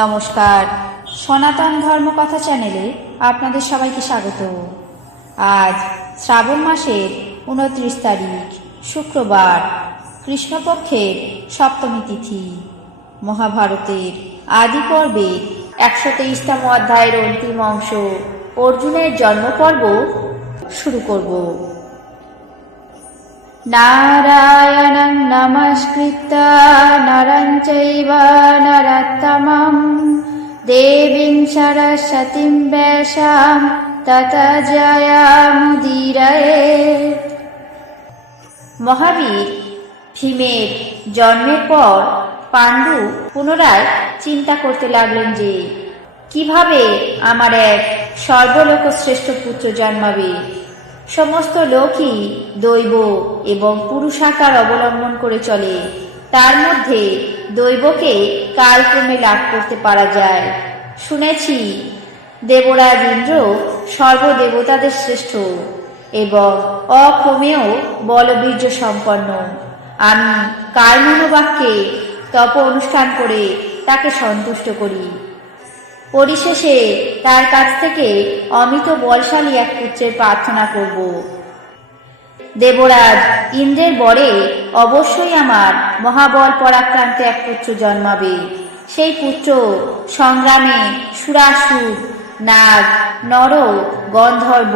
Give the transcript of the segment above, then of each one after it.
নমস্কার। সনাতন ধর্মকথা চ্যানেলে আপনাদের সবাইকে স্বাগত। আজ শ্রাবণ মাসের উনত্রিশ তারিখ, শুক্রবার, কৃষ্ণপক্ষের সপ্তমী তিথি। মহাভারতের আদি পর্বের একশো তেইশতম অধ্যায়ের অন্তিম অংশ অর্জুনের জন্মপর্ব শুরু করব। नारायणं नमस्कृत्य नरं चैव नरोत्तमं देवीं सरस्वतीं वेषां तत জয়ামুদিরয়ে মহাবীর ভীমের জন্মের পর পাণ্ডু পুনরায় চিন্তা করতে লাগলেন যে কিভাবে আমার এক সর্বলোক শ্রেষ্ঠ পুত্র জন্মাবে সমস্ত লোকই দৈব এবং পুরুষাকার অবলম্বন করে চলে। তার মধ্যে দৈবকে কালক্রমে লাভ করতে পারা যায়। শুনেছি দেবরাজ ইন্দ্র সর্বদেবতাদের শ্রেষ্ঠ এবং অক্রমেও বলবীর্য সম্পন্ন। আমি কার মনোবাক্যে তপ অনুষ্ঠান করে তাকে সন্তুষ্ট করি। পরিশেষে তার কাছ থেকে অমিত বলশালী এক পুত্রের প্রার্থনা করব। দেবরাজ, ইন্দ্রের বরে অবশ্যই আমার মহাবল পরাক্রান্ত এক পুত্র জন্মাবে। সেই পুত্র সংগ্রামে সুরাসুর, নাগ, নর, গন্ধর্ব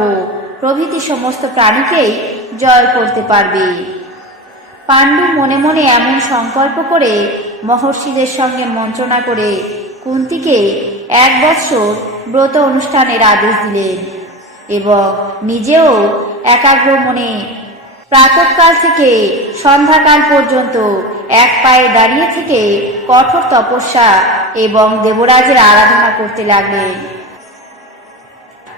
প্রভৃতি সমস্ত প্রাণীকেই জয় করতে পারবে। পাণ্ডু মনে মনে এমন সংকল্প করে মহর্ষিদের সঙ্গে মন্ত্রণা করে কুন্তিকে এক বৎসর ব্রত অনুষ্ঠানের আদেশ দিলেন এবং নিজেও একাগ্র মনে প্রাতকাল থেকে সন্ধ্যাকাল পর্যন্ত এক পায়ে দাঁড়িয়ে থেকে কঠোর তপস্যা এবং দেবরাজের আরাধনা করতে লাগলেন।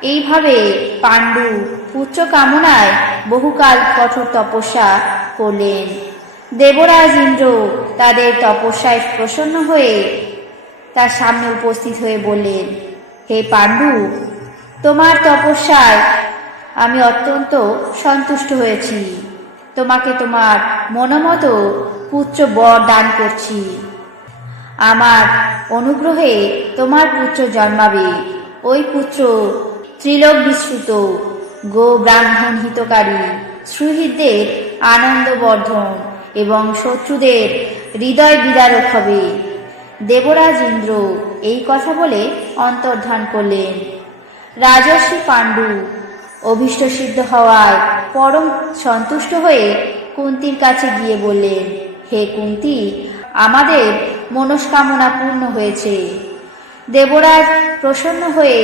এইভাবে পাণ্ডু পুত্র কামনায় বহুকাল কঠোর তপস্যা করলেন। দেবরাজ ইন্দ্র তাদের তপস্যায় প্রসন্ন হয়ে তার সামনে উপস্থিত হয়ে বললেন, হে পাণ্ডু, তোমার তপস্যায় আমি অত্যন্ত সন্তুষ্ট হয়েছি। তোমাকে তোমার মনোমতো পুত্র বর দান করছি। আমার অনুগ্রহে তোমার পুত্র জন্মাবে। ওই পুত্র ত্রিলোক বিশ্রুত গো ব্রাহ্মণ হিতকারী সুহৃদদের আনন্দবর্ধন এবং শত্রুদের হৃদয় বিদারক হবে। দেবরাজ ইন্দ্র এই কথা বলে অন্তর্ধান করলেন। রাজর্ষি পাণ্ডু অভীষ্ট সিদ্ধ হওয়ায় পরম সন্তুষ্ট হয়ে কুন্তির কাছে গিয়ে বললেন, হে কুন্তি, আমাদের মনস্কামনা পূর্ণ হয়েছে। দেবরাজ প্রসন্ন হয়ে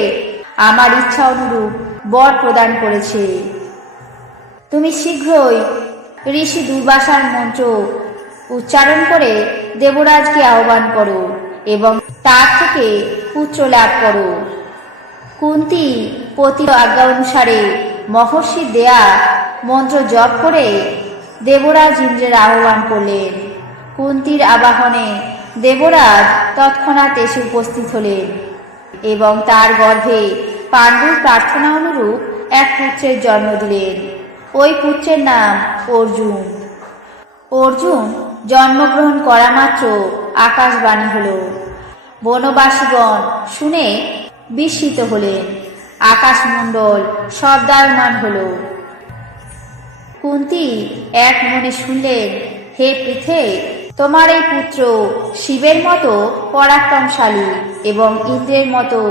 আমার ইচ্ছা অনুরূপ বর প্রদান করেছে। তুমি শীঘ্রই ঋষি দুর্বাসার মন্ত্র উচ্চারণ করে দেবরাজকে আহ্বান করো এবং তার থেকে পুত্র লাভ করো। কুন্তি পতি আজ্ঞা অনুসারে মহর্ষি দেয়া মন্ত্র জপ করে দেবরাজ ইন্দ্রের আহ্বান করলেন। কুন্তির আবাহনে দেবরাজ তৎক্ষণাৎ এসে উপস্থিত হলেন এবং তার গর্ভে পাণ্ডুর প্রার্থনা অনুরূপ এক পুত্রের জন্ম দিলেন। ওই পুত্রের নাম অর্জুন। অর্জুন জন্মগ্রহণ করা মাত্র আকাশবাণী হল। বনবাসীগণ শুনে বিস্মিত হলেন। আকাশমণ্ডল শব্দায়মান হল। কুন্তি এক মনে শুনলেন, হে পৃথে, তোমার এই পুত্র শিবের মতো পরাক্রমশালী এবং ইন্দ্রের মতো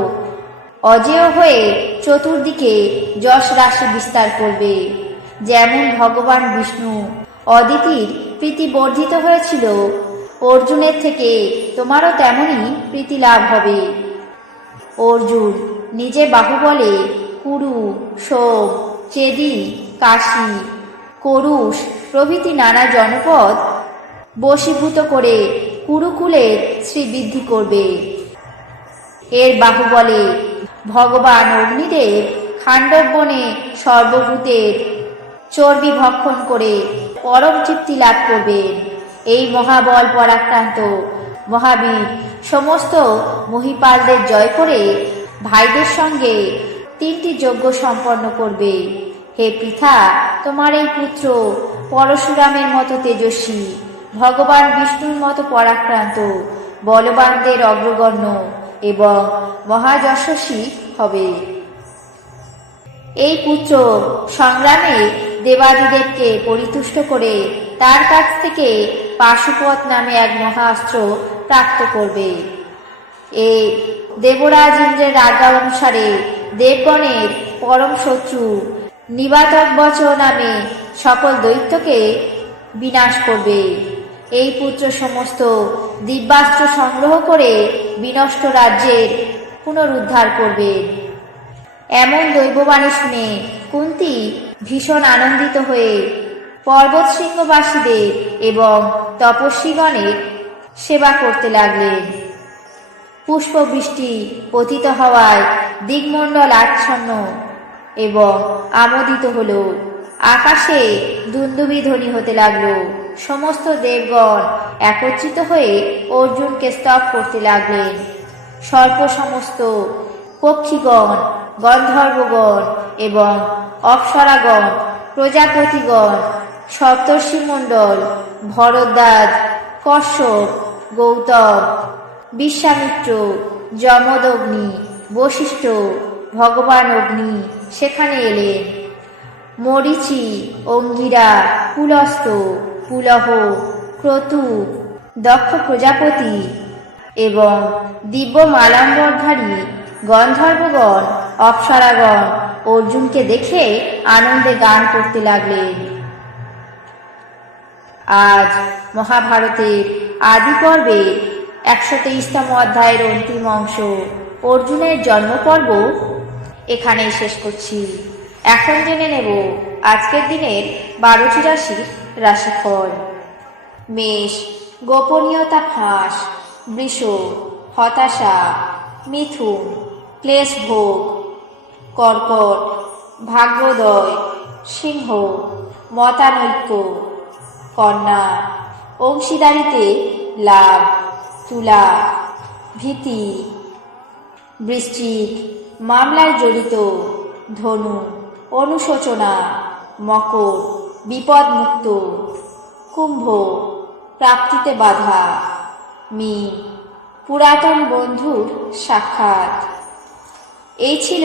অজেয় হয়ে চতুর্দিকে যশ রাশি বিস্তার করবে। যেমন ভগবান বিষ্ণু অদিতির প্রীতি বর্ধিত হয়েছিল। অর্জুনের থেকে তোমারও তেমনই প্রীতি লাভ হবে। অর্জুন নিজে বাহুবলে কুরু সোম চেদি, কাশী, করুষ প্রভৃতি নানা জনপদ বশীভূত করে কুরুকুলের শ্রীবৃদ্ধি করবে। এর বাহুবলে ভগবান অগ্নিদেব খাণ্ডবনে সর্বভূতের চর্বি ভক্ষণ করে পরম তৃপ্তি লাভ করবেন এই মহাবল পরাক্রান্ত মহাবীর সমস্ত মহিপালদের জয় করে ভাইদের সঙ্গে তিনটি যজ্ঞ সম্পন্ন করবে। হে পৃথা, তোমার এই পুত্র পরশুরামের মতো তেজস্বী, ভগবান বিষ্ণুর মতো পরাক্রান্ত, বলবানদের অগ্রগণ্য এবং মহাযশস্বী হবে। এই পুত্র সংগ্রামে দেবাদিদেবকে পরিতুষ্ট করে তার কাছ থেকে পাশুপথ নামে এক মহাস্ত্র প্রাপ্ত করবে। এই দেবরাজ ইন্দ্রের আজ্ঞা অনুসারে দেবগণের পরম শত্রু নিবাতক বচ নামে সকল দৈত্যকে বিনাশ করবে। এই পুত্র সমস্ত দিব্যাস্ত্র সংগ্রহ করে বিনষ্ট রাজ্যের পুনরুদ্ধার করবে। এমন দৈববাণী শুনে কুন্তি ভীষণ আনন্দিত হয়ে পর্বত শৃঙ্গবাসীদের এবং তপস্বীগণের সেবা করতে লাগলেন। পুষ্পবৃষ্টি পতিত হওয়ায় দিগমণ্ডল আচ্ছন্ন এবং আমোদিত হল। আকাশে দুন্দুবি ধ্বনি হতে লাগল। সমস্ত দেবগণ একত্রিত হয়ে অর্জুনকে স্তব করতে লাগলেন। সর্প সমস্ত পক্ষীগণ, গন্ধর্বগণ এবং অপ্সরাগণ, প্রজাপতিগণ, সপ্তর্ষিমণ্ডল, ভরদ্বাজ, কশ্যপ, গৌতম, বিশ্বামিত্র, যমদগ্নি, বশিষ্ঠ, ভগবান অগ্নি সেখানে এলেন। মরিচি, অঙ্গিরা পুলস্ত পুলহ, ক্রতু, দক্ষ প্রজাপতি এবং দিব্য মালাম্বরধারী গন্ধর্বগণ, অপ্সরাগণ অর্জুনকে দেখে আনন্দে গান করতে লাগলেন আজ মহাভারতের আদি পর্বে একশো তেইশতম অধ্যায়ের অন্তিম অংশ অর্জুনের জন্মপর্ব এখানে শেষ করছি। এখন জেনে নেব আজকের দিনের বারোটি রাশির রাশিফল। মেষ, গোপনীয়তা ফাঁস, বৃষ, হতাশা, মিথুন ক্লেশ ভোগ কর্কট, ভাগ্যোদয়, সিংহ, মতানৈক্য, কন্যা, অংশীদারিতে লাভ, তুলা, ভীতি, বৃশ্চিক, মামলায় জড়িত, ধনু, অনুশোচনা, মকর, বিপদমুক্ত, কুম্ভ, প্রাপ্তিতে বাধা মি পুরাতন বন্ধুর সাক্ষাৎ। এই ছিল